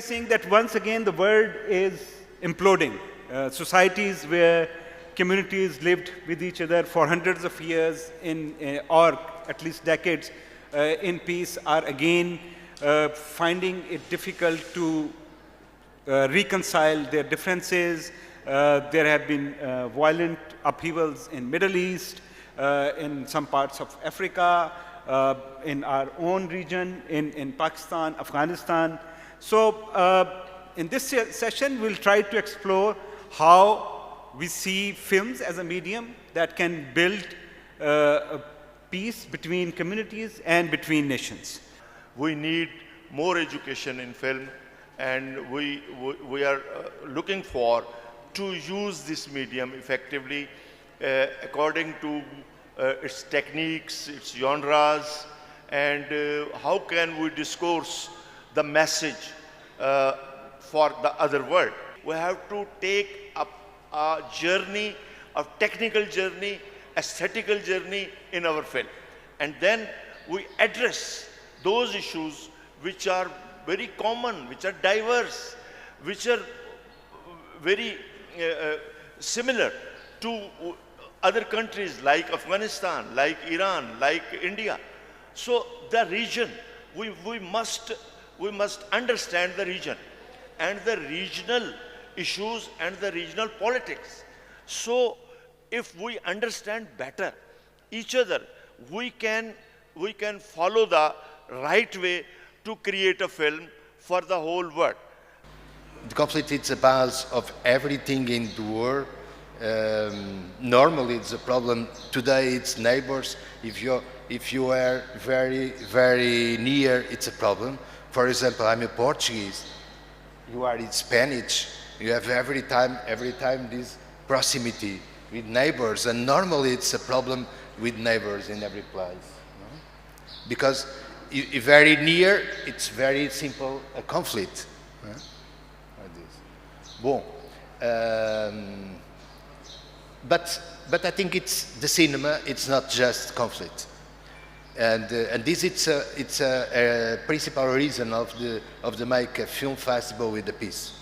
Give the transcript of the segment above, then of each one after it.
are seeing that once again the world is imploding. Societies where communities lived with each other for hundreds of years or at least decades in peace are again finding it difficult to reconcile their differences. There have been violent upheavals in Middle East, in some parts of Africa, in our own region, in Pakistan, Afghanistan. So in this session, we'll try to explore how we see films as a medium that can build peace between communities and between nations. We need more education in film, and we are looking for to use this medium effectively according to its techniques, its genres, and how can we discourse the message for the other world. We have to take up a journey, a technical journey, aesthetical journey in our film. And then we address those issues which are very common, which are diverse, which are very similar to other countries like Afghanistan, like Iran, like India. So the region, we must understand the region and the regional issues and the regional politics. So if we understand better each other, we can follow the right way to create a film for the whole world. The conflict is the base of everything in the world. Normally it's a problem. Today it's neighbors. If you are very, very near, it's a problem. For example, I'm a Portuguese. You are in Spanish. You have every time this proximity with neighbors, and normally it's a problem with neighbors in every place. No? Because if very near, it's very simple a conflict. No? Like this. Bon. But I think it's the cinema. It's not just conflict, and this it's a principal reason of the make a film festival with the peace.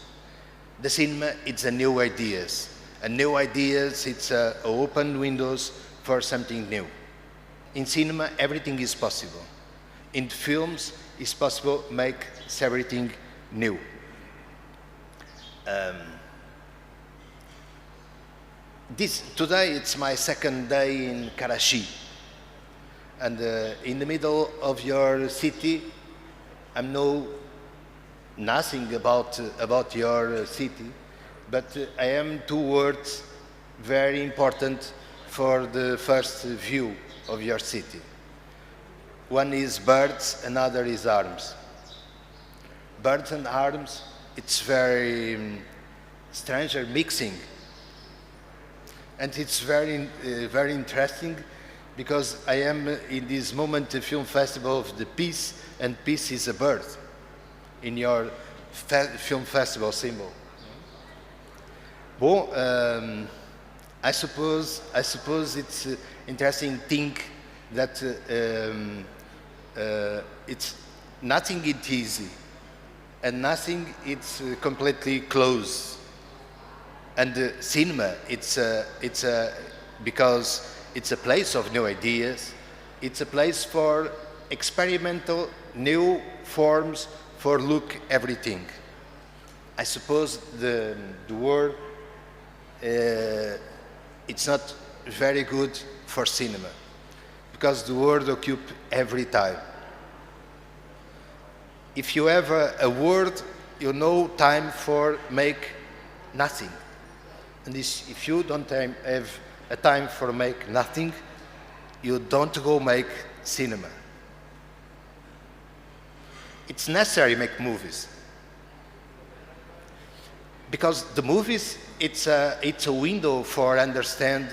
The cinema, it's a new ideas, and new ideas. It's open windows for something new. In cinema, everything is possible. In films, it's possible to make everything new. Today it's my second day in Karachi, and in the middle of your city, I know nothing about your city, but I am two words very important for the first view of your city. One is birds, another is arms. Birds and arms, it's very strange mixing. And it's very interesting because I am in this moment a film festival of the peace, and peace is a bird in your film festival symbol. Bon, I suppose it's interesting thing that it's nothing is easy and nothing it's completely closed. And the cinema, because it's a place of new ideas, it's a place for experimental new forms for look everything. I suppose the world, it's not very good for cinema, because the world occupies every time. If you have a word, you know time for make nothing. And if you don't have a time for make nothing, you don't go make cinema. It's necessary to make movies, because the movies it's a window for understand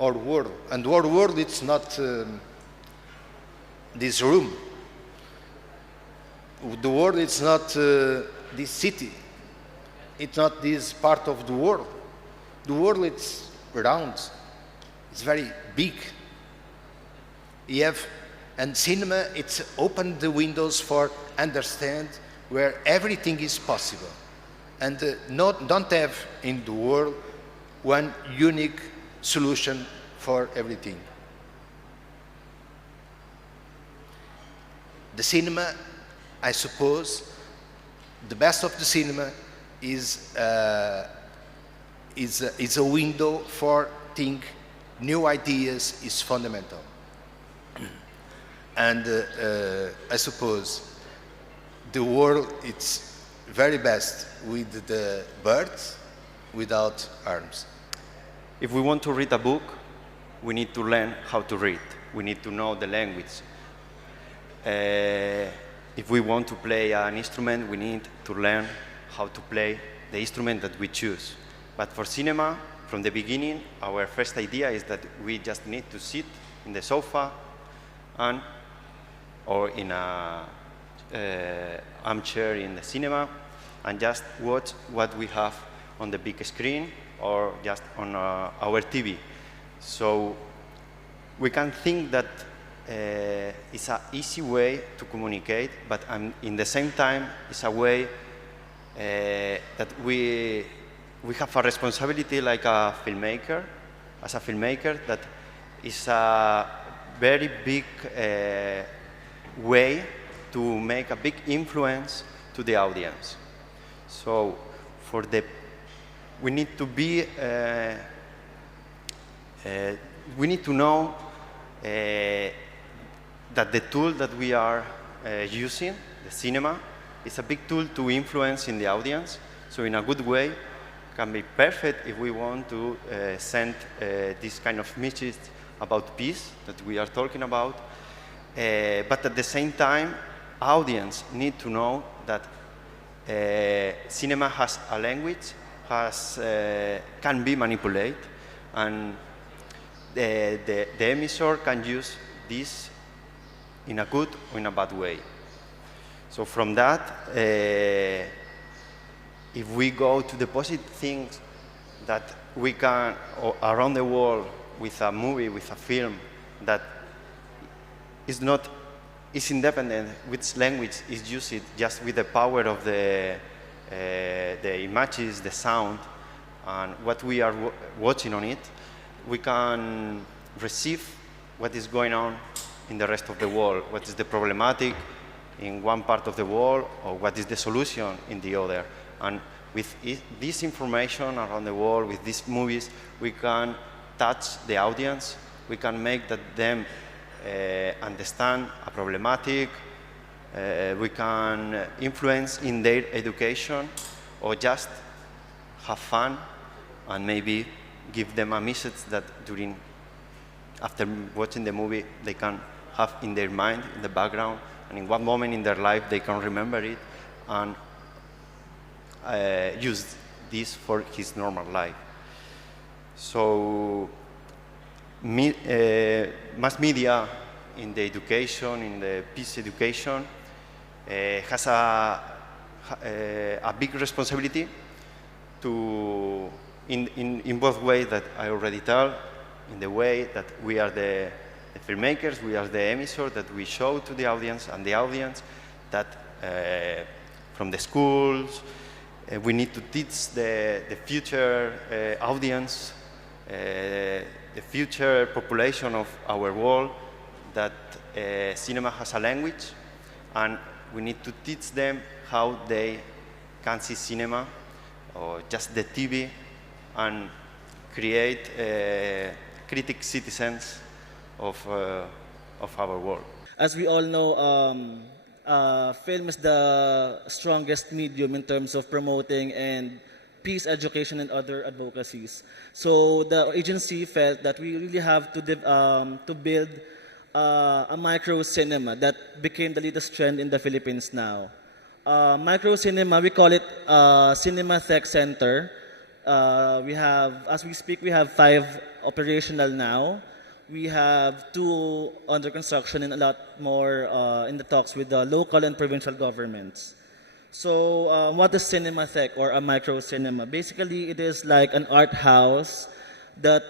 our world, and our world it's not this room. The world is not this city. It's not this part of the world. The world is round. It's very big. And cinema, it's opened the windows for understand where everything is possible, and don't have in the world one unique solution for everything. The cinema, I suppose, the best of the cinema is a window for think new ideas is fundamental. And I suppose the world it's very best with the birds without arms. If we want to read a book, we need to learn how to read. We need to know the language. If we want to play an instrument, we need to learn how to play the instrument that we choose. But for cinema, from the beginning, our first idea is that we just need to sit in the sofa or in a armchair in the cinema and just watch what we have on the big screen or just on our TV. So we can think that it's an easy way to communicate, but in the same time, it's a way that we have a responsibility like a filmmaker, as a filmmaker, that is a very big way to make a big influence to the audience. So we need to be, we need to know that the tool that we are using, the cinema, is a big tool to influence in the audience. So in a good way, can be perfect if we want to send this kind of message about peace that we are talking about. But at the same time, audience need to know that cinema has a language, can be manipulated, and the emissor can use this in a good or in a bad way. So from that, if we go to the positive things that we can, around the world, with a movie, with a film, that is independent which language is used, just with the power of the images, the sound, and what we are watching on it, we can receive what is going on in the rest of the world, what is the problematic in one part of the world, or what is the solution in the other. And with this information around the world, with these movies, we can touch the audience, we can make them understand a problematic, we can influence in their education, or just have fun and maybe give them a message that after watching the movie, they can have in their mind, in the background, and in one moment in their life they can remember it and use this for his normal life. So mass media in the education, in the peace education, has a big responsibility to, in both ways that I already tell, in the way that we are the filmmakers, we are the emissor, that we show to the audience, and the audience that from the schools, we need to teach the future audience, the future population of our world, that cinema has a language, and we need to teach them how they can see cinema or just the TV and create critic citizens of our world. As we all know, film is the strongest medium in terms of promoting and peace education and other advocacies. So the agency felt that we really have to build a micro cinema that became the latest trend in the Philippines now. Micro cinema, we call it Cinema Tech Center. We have, as we speak, we have 5 operational now. We have 2 under construction and a lot more in the talks with the local and provincial governments. So what is Cinematheque or a micro cinema? Basically, it is like an art house that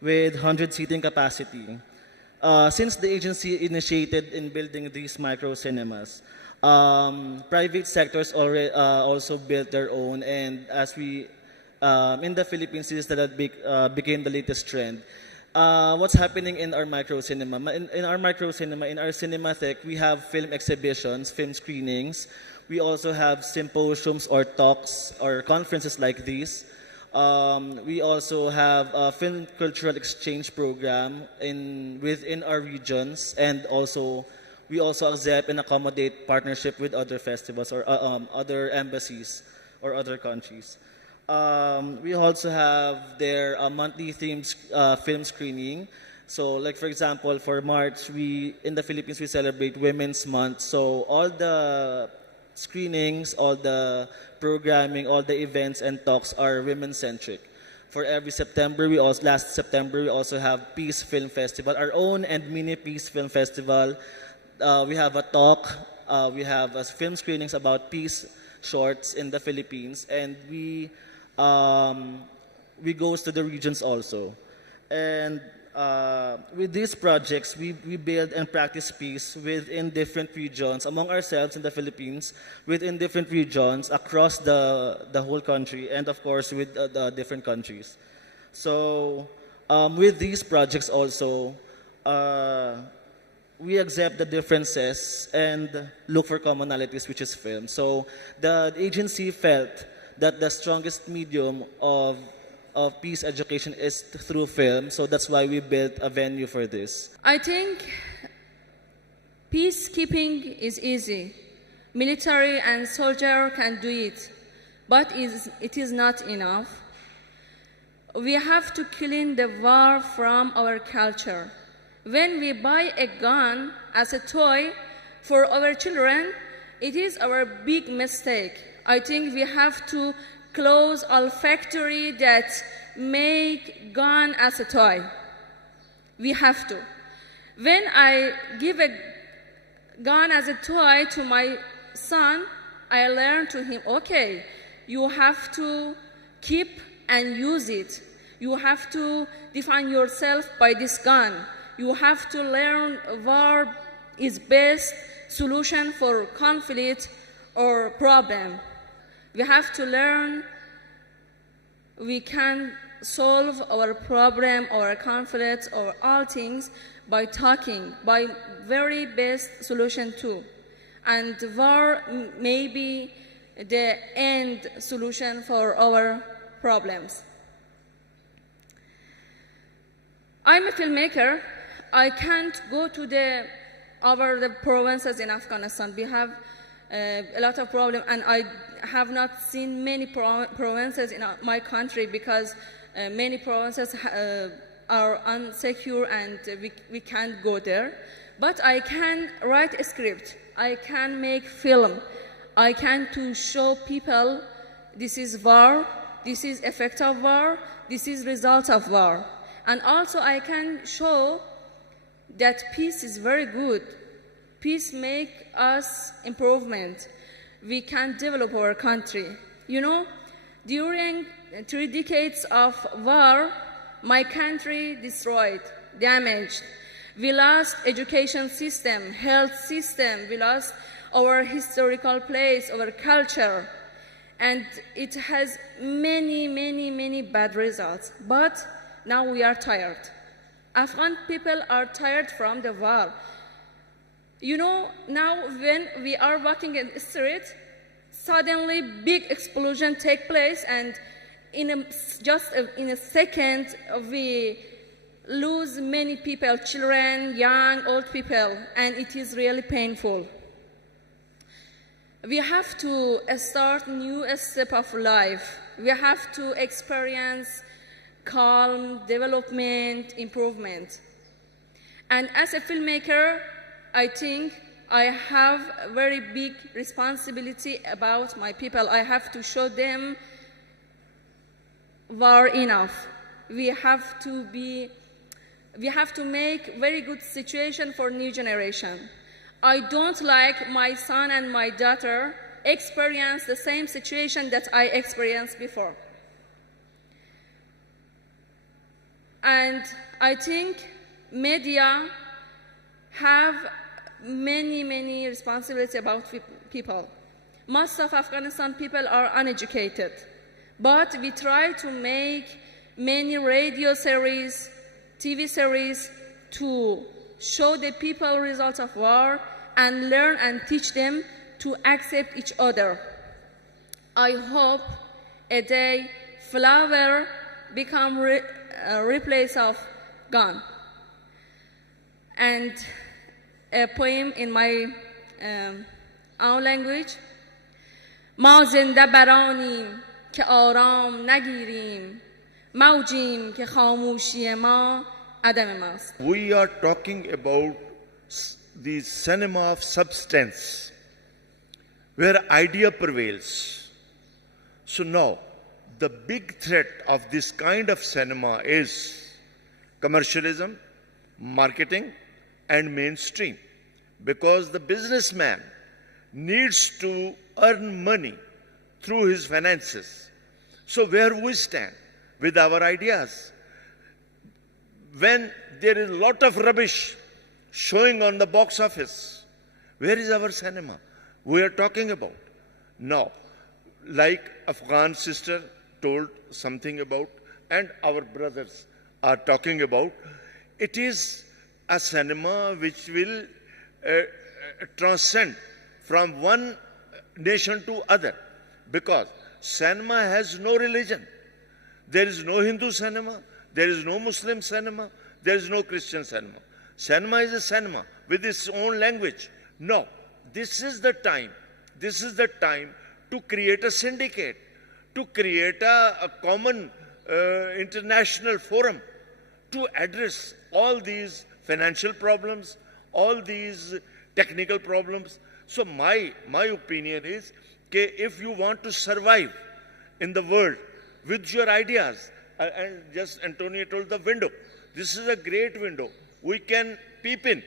with 100 seating capacity. since the agency initiated in building these micro cinemas, private sectors already also built their own, and as we in the Philippines, this that became the latest trend. What's happening in our micro cinema? In our micro cinema, in our cinematheque, we have film exhibitions, film screenings. We also have symposiums or talks or conferences like these. We also have a film cultural exchange program within our regions, and also we also accept and accommodate partnership with other festivals or other embassies or other countries. We also have their monthly themed film screening. So, like for example, for March, in the Philippines we celebrate Women's Month. So all the screenings, all the programming, all the events and talks are women-centric. For every September, last September, we also have Peace Film Festival, our own and mini Peace Film Festival. We have a talk, we have film screenings about peace shorts in the Philippines, and we goes to the regions also. And with these projects, we build and practice peace within different regions, among ourselves in the Philippines, within different regions, across the whole country, and of course with the different countries. So with these projects also, we accept the differences and look for commonalities, which is film. So the agency felt that the strongest medium of peace education is through film, so that's why we built a venue for this. I think peacekeeping is easy. Military and soldier can do it, but it is not enough. We have to clean the war from our culture. When we buy a gun as a toy for our children, it is our big mistake. I think we have to close all factory that make gun as a toy. We have to. When I give a gun as a toy to my son, I learn to him, okay, you have to keep and use it. You have to define yourself by this gun. You have to learn what is best solution for conflict or problem. We have to learn we can solve our problem or conflicts or all things by talking, by very best solution too. And war may be the end solution for our problems. I'm a filmmaker. I can't go to the provinces in Afghanistan. We have a lot of problems, and I have not seen many provinces in my country because many provinces are unsecure and we can't go there. But I can write a script. I can make film. I can to show people this is war, this is effect of war, this is result of war. And also I can show that peace is very good. Peace make us improvement. We can develop our country. You know, during 3 decades of war, my country destroyed, damaged. We lost education system, health system. We lost our historical place, our culture. And it has many, many, many bad results. But now we are tired. Afghan people are tired from the war. You know, now when we are walking in the street, suddenly big explosion take place, and in a second we lose many people, children, young, old people, and it is really painful. We have to start new step of life. We have to experience calm, development, improvement. And as a filmmaker, I think I have a very big responsibility about my people. I have to show them war enough. We have to make very good situation for new generation. I don't like my son and my daughter experience the same situation that I experienced before. And I think media have many responsibilities about people. Most of Afghanistan people are uneducated, but we try to make many radio series, TV series to show the people results of war and learn and teach them to accept each other. I hope a day flower become replace of gun. And a poem in my own language. ما زنده برانیم که آرام نگیریم موجیم که خاموشی ما عدم ماست. We are talking about the cinema of substance, where idea prevails. So now, the big threat of this kind of cinema is commercialism, marketing, and mainstream. Because the businessman needs to earn money through his finances. So where we stand with our ideas? When there is a lot of rubbish showing on the box office, where is our cinema? We are talking about. Now, like Afghan sister told something about, and our brothers are talking about, it is a cinema which will transcend from one nation to other, because cinema has no religion. There is no Hindu cinema, there is no Muslim cinema, there is no Christian cinema. Cinema is a cinema with its own language. No, this is the time to create a syndicate, to create a common international forum to address all these financial problems, all these technical problems. So my opinion is that if you want to survive in the world with your ideas, and just Antonio told the window, this is a great window. We can peep in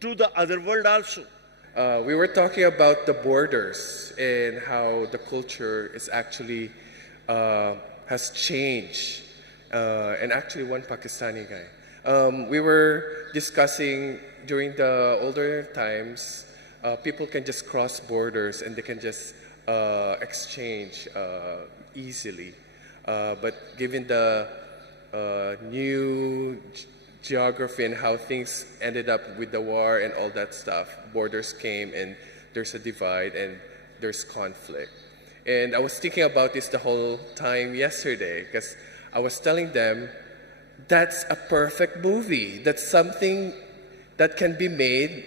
to the other world also. We were talking about the borders and how the culture is actually has changed. And actually one Pakistani guy. We were discussing during the older times, people can just cross borders and they can just exchange easily. But given the new geography and how things ended up with the war and all that stuff, borders came and there's a divide and there's conflict. And I was thinking about this the whole time yesterday because I was telling them that's a perfect movie. That's something that can be made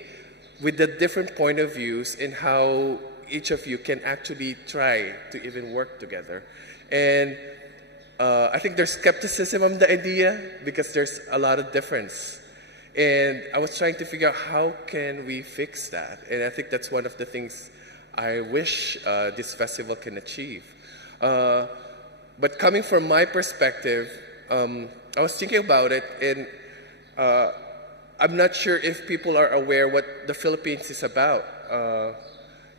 with the different point of views and how each of you can actually try to even work together. And I think there's skepticism on the idea because there's a lot of difference. And I was trying to figure out how can we fix that. And I think that's one of the things I wish this festival can achieve. But coming from my perspective, I was thinking about it, and I'm not sure if people are aware what the Philippines is about.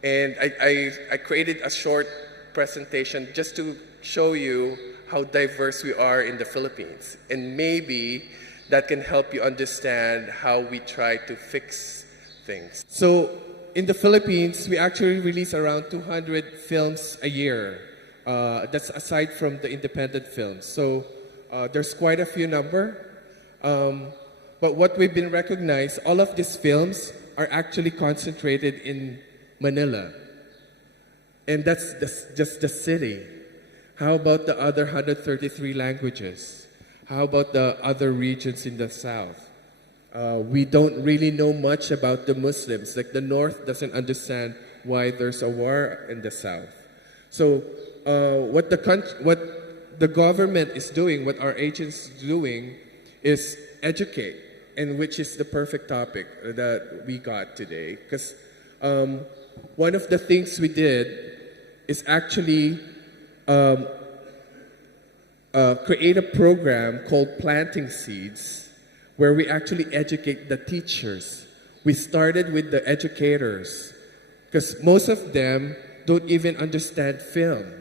And I created a short presentation just to show you how diverse we are in the Philippines. And maybe that can help you understand how we try to fix things. So in the Philippines, we actually release around 200 films a year. That's aside from the independent films. So there's quite a few number. But what we've been recognized, all of these films are actually concentrated in Manila. And that's just the city. How about the other 133 languages? How about the other regions in the south? We don't really know much about the Muslims. Like the north doesn't understand why there's a war in the south. So what the government is doing, what our agents are doing, is educate, and which is the perfect topic that we got today. Because one of the things we did is actually create a program called Planting Seeds, where we actually educate the teachers. We started with the educators, because most of them don't even understand film.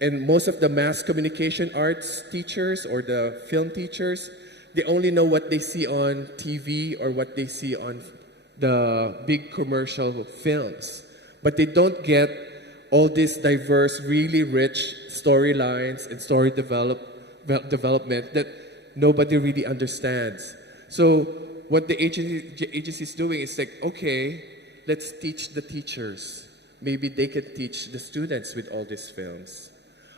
And most of the mass communication arts teachers or the film teachers, they only know what they see on TV or what they see on the big commercial films, but they don't get all these diverse, really rich storylines and story development that nobody really understands. So what the agency is doing is like, okay, let's teach the teachers. Maybe they can teach the students with all these films.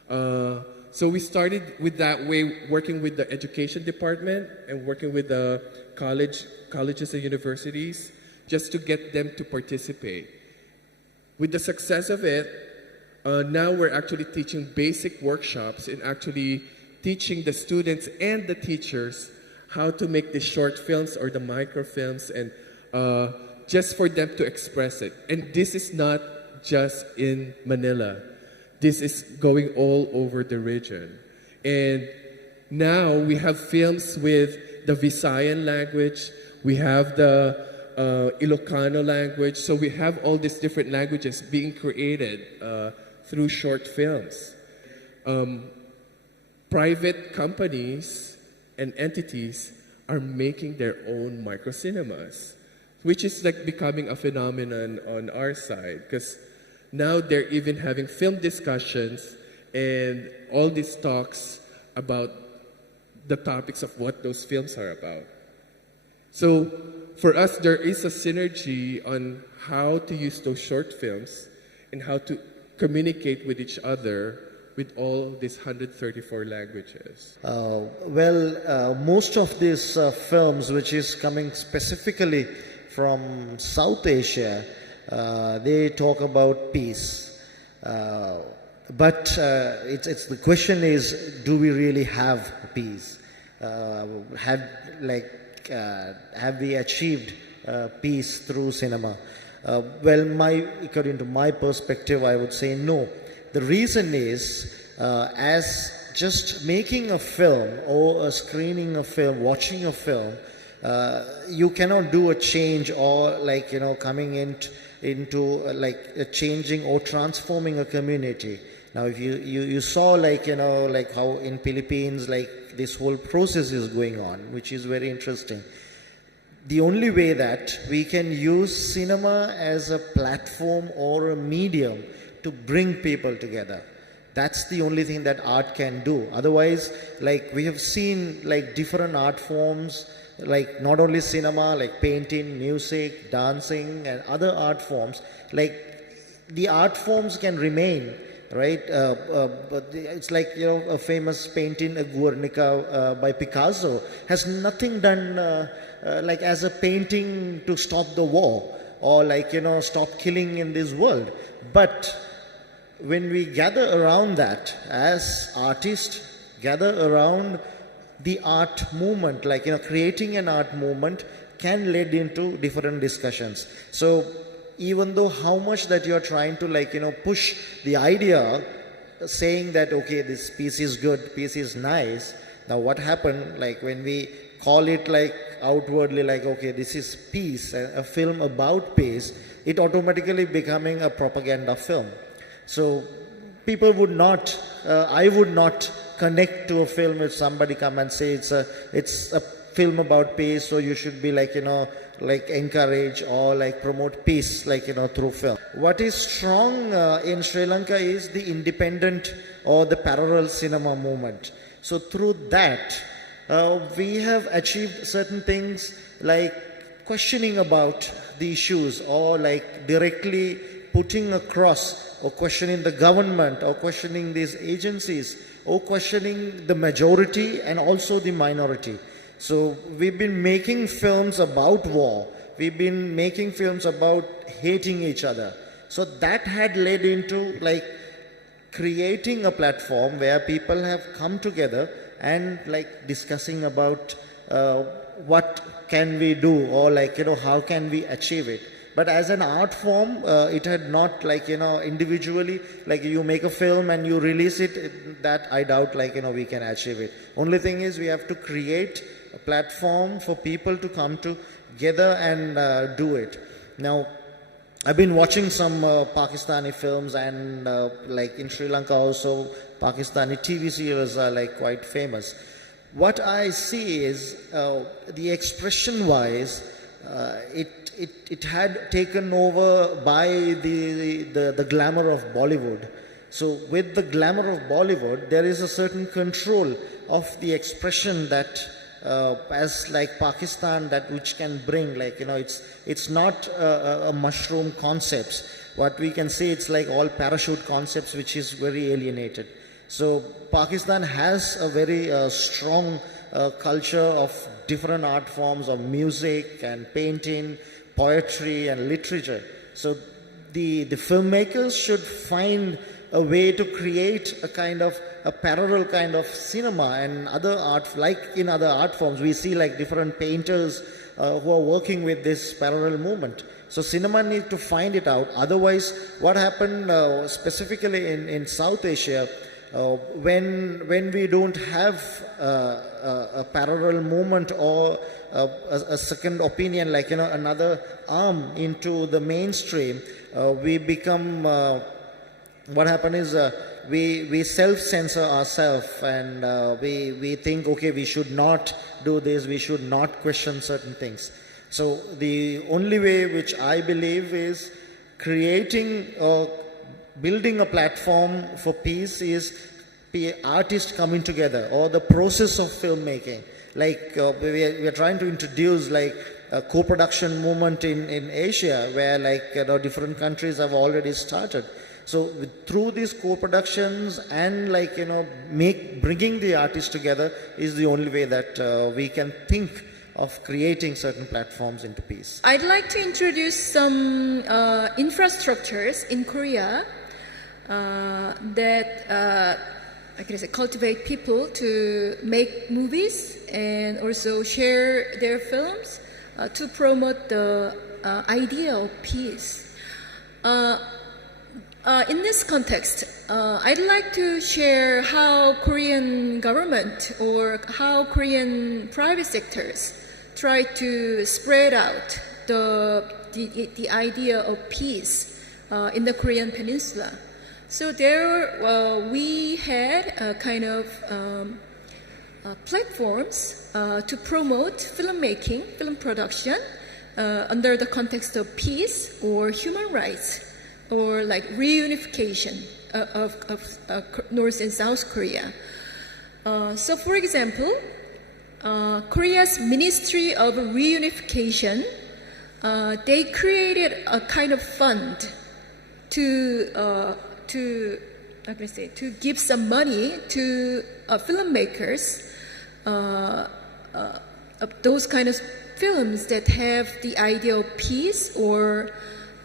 So we started with that way, working with the education department and working with the colleges and universities, just to get them to participate. With the success of it, now we're actually teaching basic workshops and actually teaching the students and the teachers how to make the short films or the microfilms, and just for them to express it. And this is not just in Manila. This is going all over the region. And now we have films with the Visayan language, we have the Ilocano language, so we have all these different languages being created through short films. Private companies and entities are making their own microcinemas, which is like becoming a phenomenon on our side, because now they're even having film discussions and all these talks about the topics of what those films are about. So for us, there is a synergy on how to use those short films and how to communicate with each other with all these 134 languages. Most of these films, which is coming specifically from South Asia, they talk about peace. But the question is, do we really have peace? Have we achieved peace through cinema? According to my perspective, I would say no. The reason is, as just making a film or screening a film, watching a film, you cannot do a change or coming into changing or transforming a community. Now, if you saw how in Philippines this whole process is going on, which is very interesting. The only way that we can use cinema as a platform or a medium to bring people together, that's the only thing that art can do. Otherwise, we have seen different art forms, not only cinema, painting, music, dancing, and other art forms. The art forms can remain, right? But it's a famous painting, Guernica by Picasso, has nothing done as a painting to stop the war or stop killing in this world. But when we gather around that as artists, gather around the art movement, creating an art movement can lead into different discussions. So even though how much that you're trying to push the idea, saying that okay, this piece is good, piece is nice, now what happened when we call it outwardly okay, this is peace, a film about peace, it automatically becoming a propaganda film. So people would not, I would not connect to a film if somebody come and say it's a film about peace, so you should be encourage or promote peace through film. What is strong in Sri Lanka is the independent or the parallel cinema movement. So through that, we have achieved certain things questioning about the issues or directly putting across or questioning the government or questioning these agencies or questioning the majority and also the minority. So we've been making films about war. We've been making films about hating each other. So that had led into creating a platform where people have come together and discussing about what can we do or how can we achieve it. But as an art form, it had not individually, you make a film and you release it, that I doubt we can achieve it. Only thing is we have to create a platform for people to come together and do it. Now, I've been watching some Pakistani films and in Sri Lanka also, Pakistani TV serials are quite famous. What I see is the expression-wise, it had taken over by the glamour of Bollywood. So with the glamour of Bollywood, there is a certain control of the expression that as like Pakistan, that which can bring, like, it's not a mushroom concepts. What we can say, it's like all parachute concepts, which is very alienated. So Pakistan has a very strong culture of different art forms of music and painting, poetry and literature. So the filmmakers should find a way to create a kind of a parallel kind of cinema and other art, like in other art forms. We see like different painters who are working with this parallel movement. So cinema needs to find it out. Otherwise, what happened specifically in South Asia, when we don't have a parallel movement or a second opinion, like another arm into the mainstream, we become what happened is we self-censor ourselves, and we think, okay, we should not do this, we should not question certain things. So the only way which I believe is creating building a platform for peace is artists coming together, or the process of filmmaking. Like we are trying to introduce like a co-production movement in Asia, where like different countries have already started. So through these co-productions and like bringing the artists together is the only way that we can think of creating certain platforms into peace. I'd like to introduce some infrastructures in Korea that I can say cultivate people to make movies and also share their films to promote the idea of peace. In this context, I'd like to share how Korean government or how Korean private sectors try to spread out the idea of peace in the Korean peninsula. So there we had a kind of platforms to promote filmmaking, film production under the context of peace or human rights, or like reunification of North and South Korea. So for example, Korea's Ministry of Reunification, they created a kind of fund to give some money to filmmakers of those kind of films that have the idea of peace or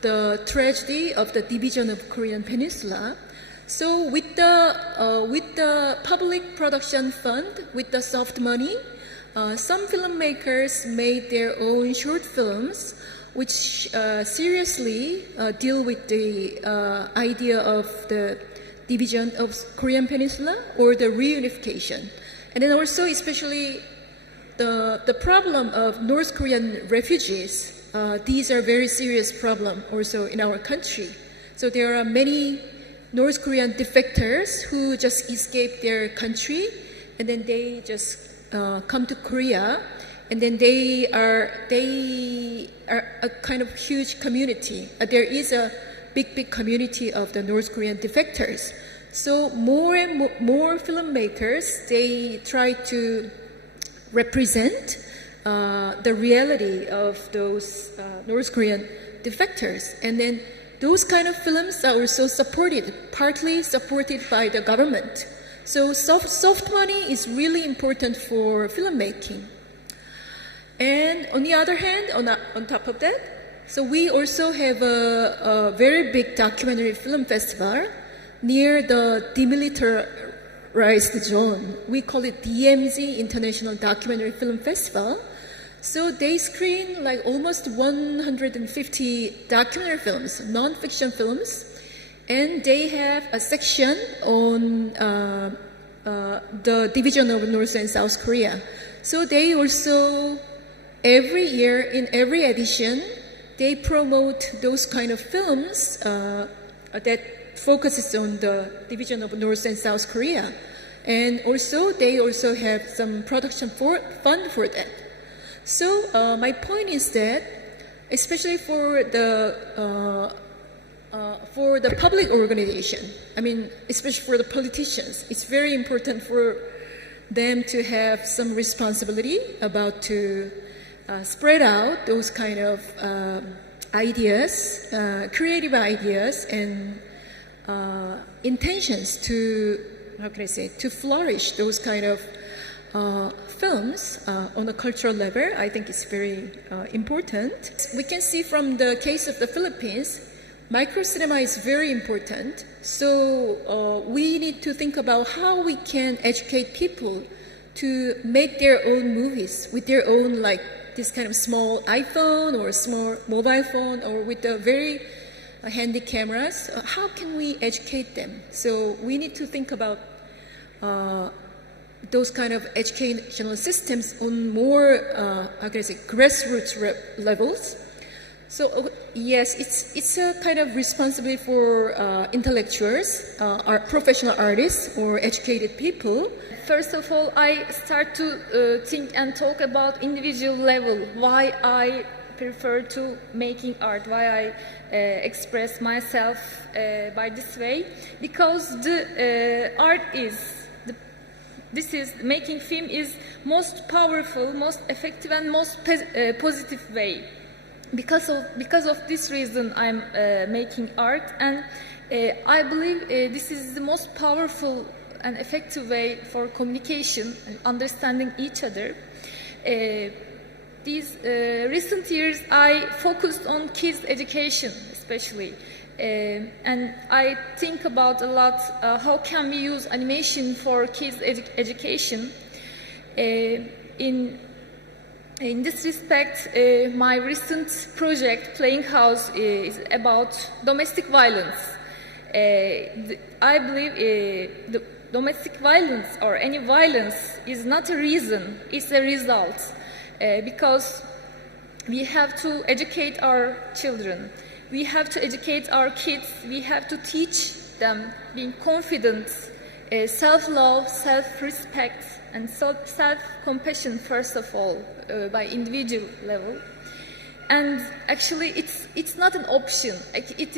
the tragedy of the division of Korean Peninsula. So with the public production fund, with the soft money, some filmmakers made their own short films which seriously deal with the idea of the division of Korean Peninsula or the reunification. And then also especially the problem of North Korean refugees. These are very serious problem also in our country. So there are many North Korean defectors who just escape their country and then they just come to Korea, and then they are a kind of huge community. There is a big community of the North Korean defectors. So more and more filmmakers, they try to represent the reality of those North Korean defectors, and then those kind of films are also partly supported by the government. So soft money is really important for filmmaking. And on the other hand, on top of that, so we also have a very big documentary film festival near the demilitarized zone. We call it DMZ, International Documentary Film Festival. So they screen like almost 150 documentary films, non-fiction films, and they have a section on the division of North and South Korea. So they also, every year in every edition, they promote those kind of films that focuses on the division of North and South Korea. And also, they also have some production fund for that. So my point is that, especially for the public organization, I mean, especially for the politicians, it's very important for them to have some responsibility about to spread out those kind of ideas, creative ideas, and intentions to, how can I say, to flourish those kind of films on a cultural level. I think it's very important. We can see from the case of the Philippines, microcinema is very important. So we need to think about how we can educate people to make their own movies with their own, like this kind of small iPhone or small mobile phone, or with the very handy cameras. How can we educate them? So we need to think about those kind of educational systems on more, how can I say, grassroots levels. So yes, it's a kind of responsibility for intellectuals, professional artists, or educated people. First of all, I start to think and talk about individual level, why I prefer to making art, why I express myself by this way, because the art is, making film is most powerful, most effective, and most positive way. Because of this reason, I'm making art, and I believe this is the most powerful and effective way for communication and understanding each other. These recent years, I focused on kids' education, especially, and I think about a lot how can we use animation for kids' education. In this respect, my recent project, Playing House, is about domestic violence. I believe the domestic violence or any violence is not a reason, it's a result. Because we have to educate our children, we have to educate our kids, we have to teach them being confident, self-love, self-respect, and self-compassion, first of all, by individual level. And actually, it's not an option. It's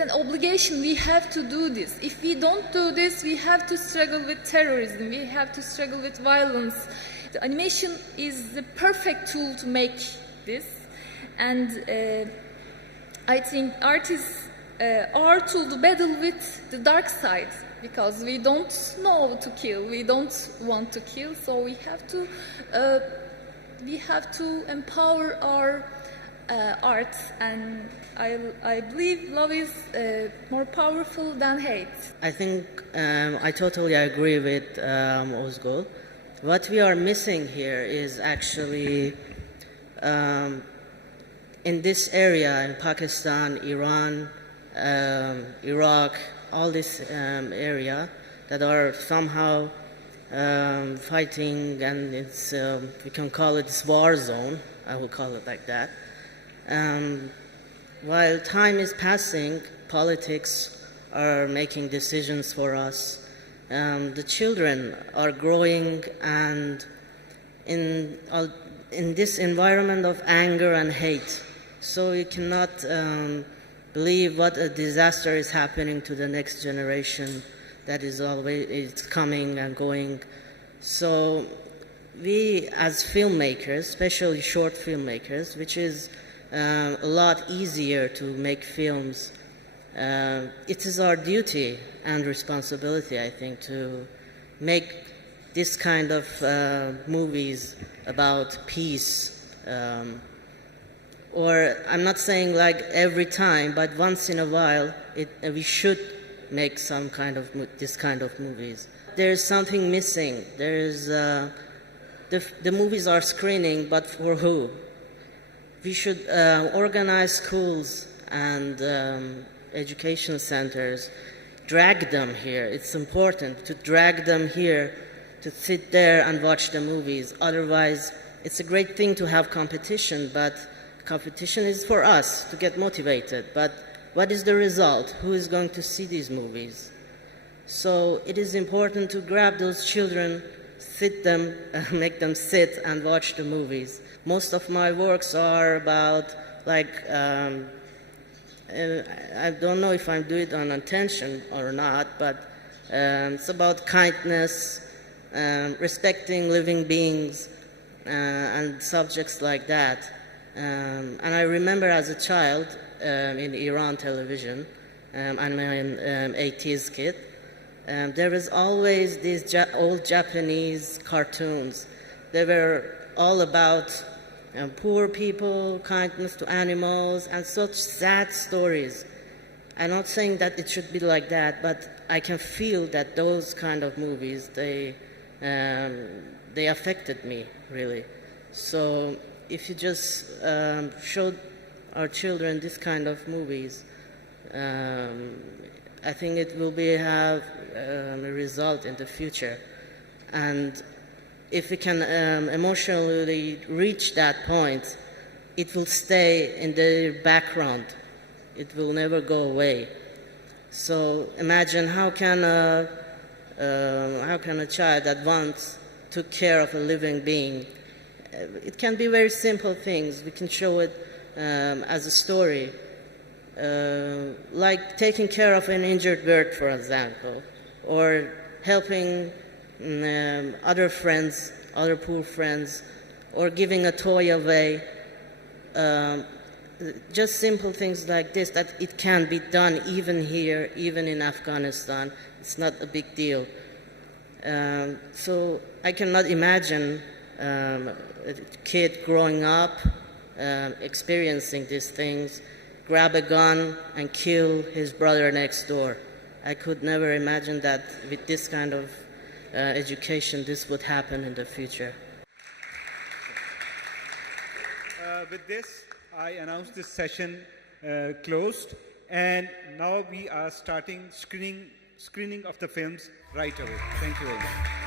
an obligation. We have to do this. If we don't do this, we have to struggle with terrorism. We have to struggle with violence. The animation is the perfect tool to make this. And I think art is our tool to battle with the dark side, because we don't know to kill, we don't want to kill, so we have to empower our art, and I believe love is more powerful than hate. I think I totally agree with Ozgul. What we are missing here is actually in this area, in Pakistan, Iran, Iraq, all this area that are somehow fighting, and it's we can call it this war zone. I will call it like that. While time is passing, politics are making decisions for us. The children are growing, and in this environment of anger and hate, so you cannot believe what a disaster is happening to the next generation that is always coming and going. So we as filmmakers, especially short filmmakers, which is a lot easier to make films, it is our duty and responsibility, I think, to make this kind of movies about peace. Or I'm not saying like every time, but once in a while, we should make some kind of this kind of movies. There's something missing. There's the movies are screening, but for who? We should organize schools and education centers, drag them here. It's important to drag them here, to sit there and watch the movies. Otherwise, it's a great thing to have competition, but competition is for us to get motivated. But what is the result? Who is going to see these movies? So it is important to grab those children, make them sit and watch the movies. Most of my works are about I don't know if I'm doing it on intention or not, but it's about kindness, respecting living beings, and subjects like that. And I remember as a child in Iran television, I'm an 80s kid, there was always these old Japanese cartoons. They were all about poor people, kindness to animals, and such sad stories. I'm not saying that it should be like that, but I can feel that those kind of movies, they affected me, really. So if you just show our children this kind of movies, I think it will have a result in the future. And if we can emotionally reach that point, it will stay in the background. It will never go away. So imagine how can a child that once took care of a living being? It can be very simple things. We can show it as a story, like taking care of an injured bird, for example, or helping other friends, other poor friends, or giving a toy away. Just simple things like this, that it can be done even here, even in Afghanistan. It's not a big deal. So I cannot imagine a kid growing up, experiencing these things, grab a gun and kill his brother next door. I could never imagine that with this kind of education, this would happen in the future. With this, I announce this session closed, and now we are starting screening of the films right away. Thank you very much.